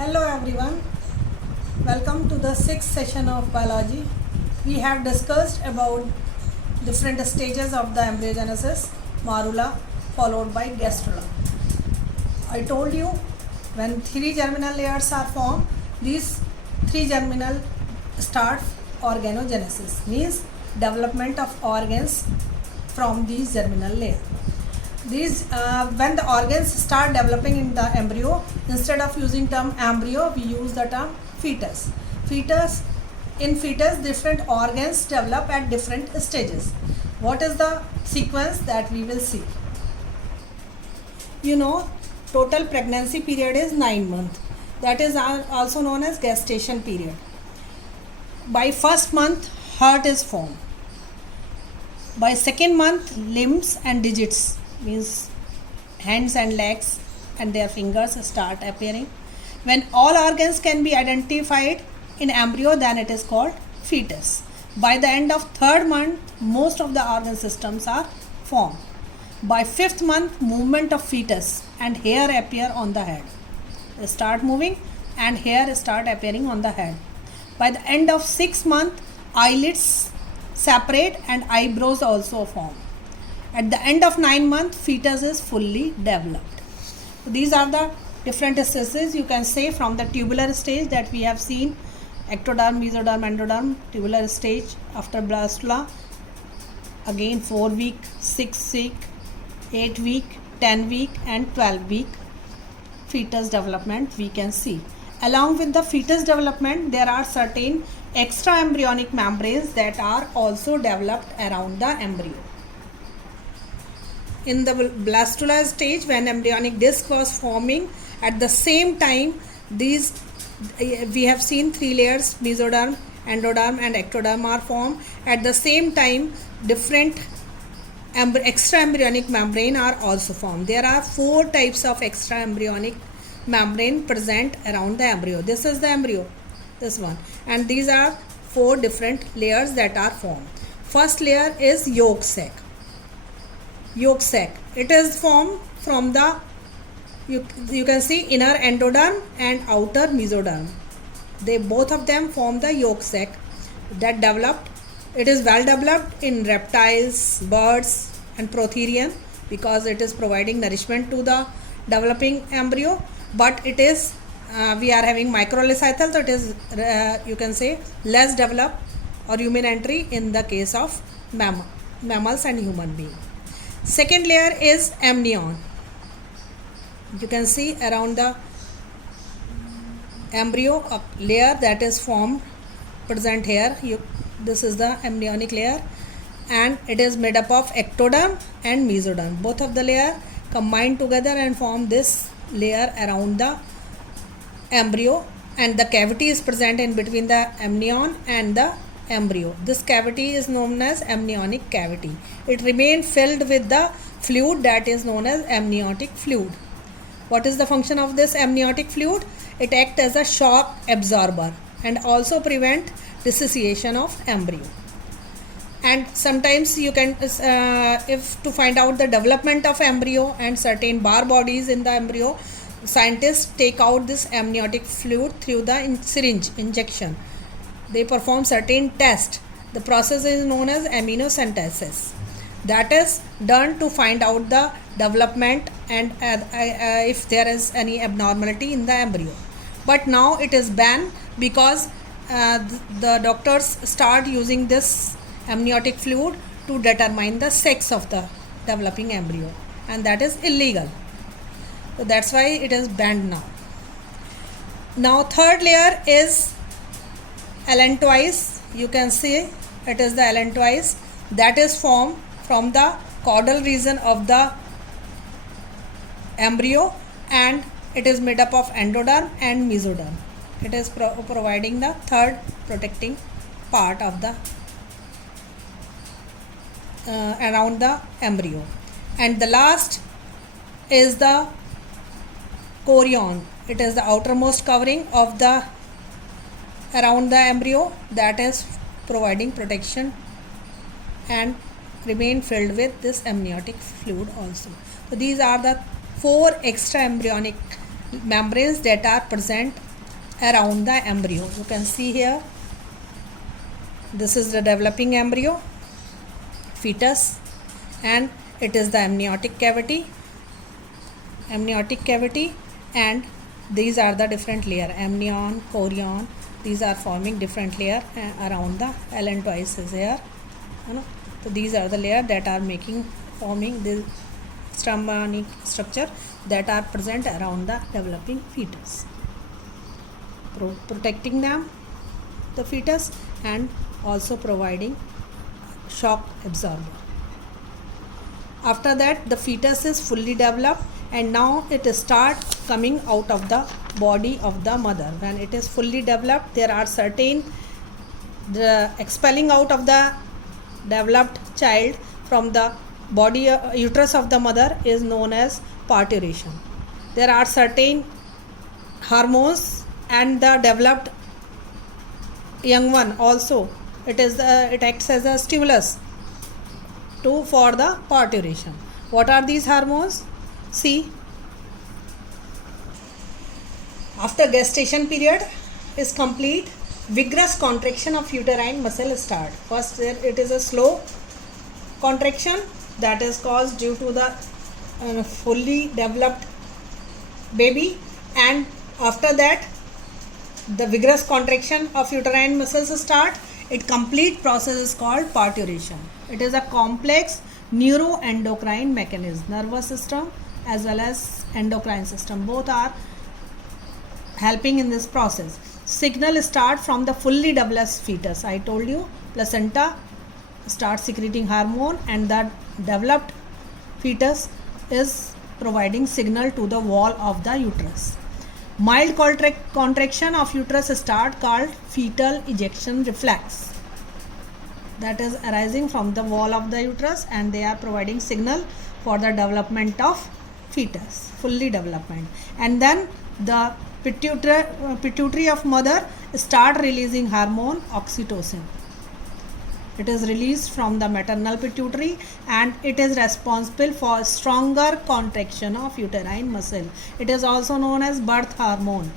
Hello everyone, welcome to the sixth session of biology. We have discussed about different stages of the embryogenesis, morula followed by gastrula. I told you when three germinal layers are formed, these three germinal start organogenesis, means development of organs from these germinal layer. When the organs start developing in the embryo, instead of using term embryo, we use the term fetus. In fetus, different organs develop at different stages. What is the sequence that we will see? Total pregnancy period is 9 months. That is also known as gestation period. By first month, heart is formed. By second month, limbs and digits, means hands and legs and their fingers, start appearing. When all organs can be identified in embryo, then it is called fetus. By the end of third month, most of the organ systems are formed. By fifth month, movement of fetus and hair appear on the head. They start moving and hair start appearing on the head. By the end of 6 month, eyelids separate and eyebrows also form. At the end of 9 months, fetus is fully developed. So these are the different stages, you can say, from the tubular stage that we have seen, ectoderm, mesoderm, endoderm, tubular stage. After blastula, again 4 week, 6 week, 8 week, 10 week and 12 week fetus development we can see. Along with the fetus development, there are certain extra embryonic membranes that are also developed around the embryo. In the blastula stage, when embryonic disc was forming, at the same time we have seen 3 layers, mesoderm, endoderm and ectoderm are formed. At the same time, different extra embryonic membrane are also formed. There are 4 types of extra embryonic membrane present around the embryo. This is the embryo, this one, and these are 4 different layers that are formed. First layer is yolk sac. It is formed from the you can see inner endoderm and outer mesoderm. They both of them form the yolk sac that developed. It is well developed in reptiles, birds and protherian because it is providing nourishment to the developing embryo. But it is we are having microlecythal, so it is you can say less developed or rudimentary in the case of mammals and human beings. Second layer is amnion. You can see around the embryo a layer that is formed, present here. This is the amniotic layer and it is made up of ectoderm and mesoderm. Both of the layer combine together and form this layer around the embryo, and the cavity is present in between the amnion and the embryo. This cavity is known as amniotic cavity. It remains filled with the fluid that is known as amniotic fluid. What is the function of this amniotic fluid? It acts as a shock absorber and also prevent dissociation of embryo. And sometimes you can if to find out the development of embryo and certain bar bodies in the embryo, scientists take out this amniotic fluid through the syringe injection. They perform certain tests. The process is known as amniocentesis. That is done to find out the development and if there is any abnormality in the embryo. But now it is banned because the doctors start using this amniotic fluid to determine the sex of the developing embryo, and that is illegal. So that's why it is banned now. Now third layer is allantois. You can see it is the allantois that is formed from the caudal region of the embryo, and it is made up of endoderm and mesoderm. It is providing the third protecting part of the around the embryo. And the last is the chorion. It is the outermost covering of the around the embryo that is providing protection and remain filled with this amniotic fluid also. So these are the 4 extra embryonic membranes that are present around the embryo. You can see here, this is the developing embryo, fetus, and it is the amniotic cavity, and these are the different layer, amnion, chorion. These are forming different layer around the allantois is here, you know. So these are the layer that are forming the embryonic structure that are present around the developing fetus, protecting them, the fetus, and also providing shock absorber. After that, the fetus is fully developed, and now it starts coming out of the body of the mother. When it is fully developed, there are certain, the expelling out of the developed child from the body uterus of the mother is known as parturition. There are certain hormones, and the developed young one also, it acts as a stimulus for the parturition. What are these hormones? See, after gestation period is complete, vigorous contraction of uterine muscle start. First, it is a slow contraction that is caused due to the fully developed baby, and after that the vigorous contraction of uterine muscles start. Its complete process is called parturition. It is a complex neuroendocrine mechanism. Nervous system as well as endocrine system, both are helping in this process. Signal start from the fully developed fetus. I told you, placenta starts secreting hormone, and the developed fetus is providing signal to the wall of the uterus. Mild contraction of uterus start called fetal ejection reflex, that is arising from the wall of the uterus, and they are providing signal for the development of fetus, fully development. And then the pituitary of mother start releasing hormone oxytocin. It is released from the maternal pituitary, and it is responsible for stronger contraction of uterine muscle. It is also known as birth hormone.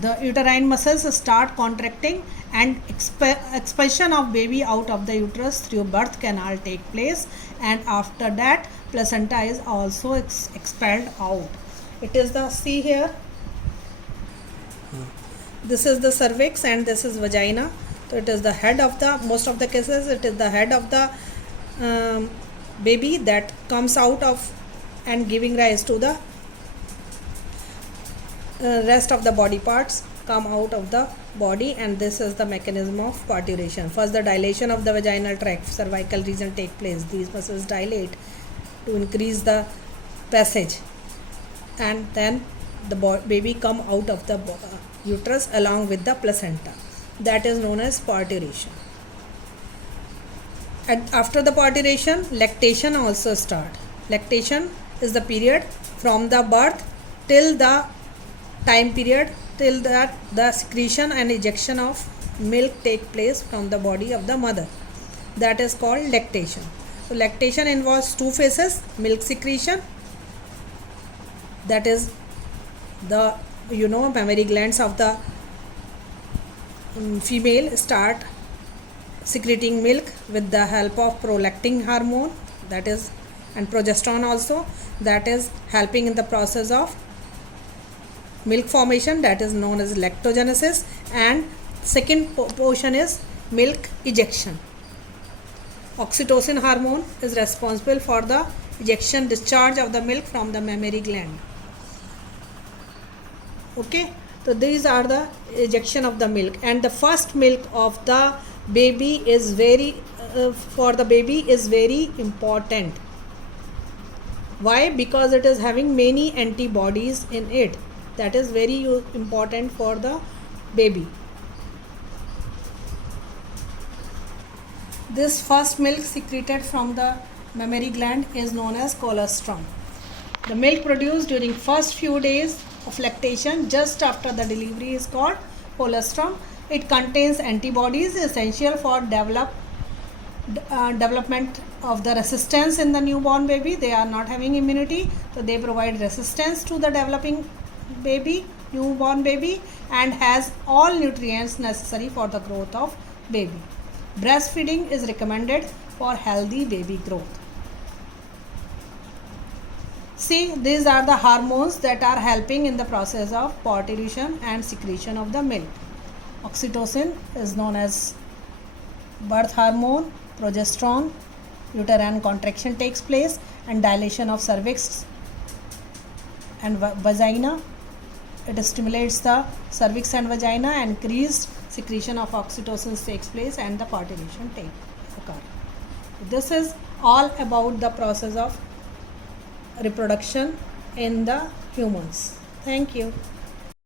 The uterine muscles start contracting, and expulsion of baby out of the uterus through birth canal take place, and after that placenta is also expelled out. It is the, see here, this is the cervix and this is vagina. So it is the head of the, most of the cases it is the head of the baby that comes out of and giving rise to the rest of the body parts come out of the body, and this is the mechanism of parturition. First, the dilation of the vaginal tract, cervical region take place. These muscles dilate to increase the passage, and then the baby come out of the uterus along with the placenta. That is known as parturition. And after the parturition, lactation also start. Lactation is the period from the birth till the time period till that the secretion and ejection of milk take place from the body of the mother. That is called lactation. So lactation involves two phases: milk secretion, that is the mammary glands of the female start secreting milk with the help of prolactin hormone, that is, and progesterone also, that is helping in the process of milk formation, that is known as lactogenesis. And second portion is milk ejection. Oxytocin hormone is responsible for the ejection, discharge of the milk from the mammary gland. Okay, so these are the ejection of the milk, and the first milk of the baby is very for the baby is very important. Why? Because it is having many antibodies in it. That is very important for the baby. This first milk secreted from the mammary gland is known as colostrum. The milk produced during first few days of lactation just after the delivery is called colostrum. It contains antibodies essential for development of the resistance in the newborn baby. They are not having immunity, so they provide resistance to the developing baby newborn baby and has all nutrients necessary for the growth of baby. Breastfeeding is recommended for healthy baby growth. See, these are the hormones that are helping in the process of parturition and secretion of the milk. Oxytocin is known as birth hormone, progesterone, uterine contraction takes place and dilation of cervix and vagina. It stimulates the cervix and vagina, and increased secretion of oxytocin takes place and the parturition occur. This is all about the process of reproduction in the humans. Thank you.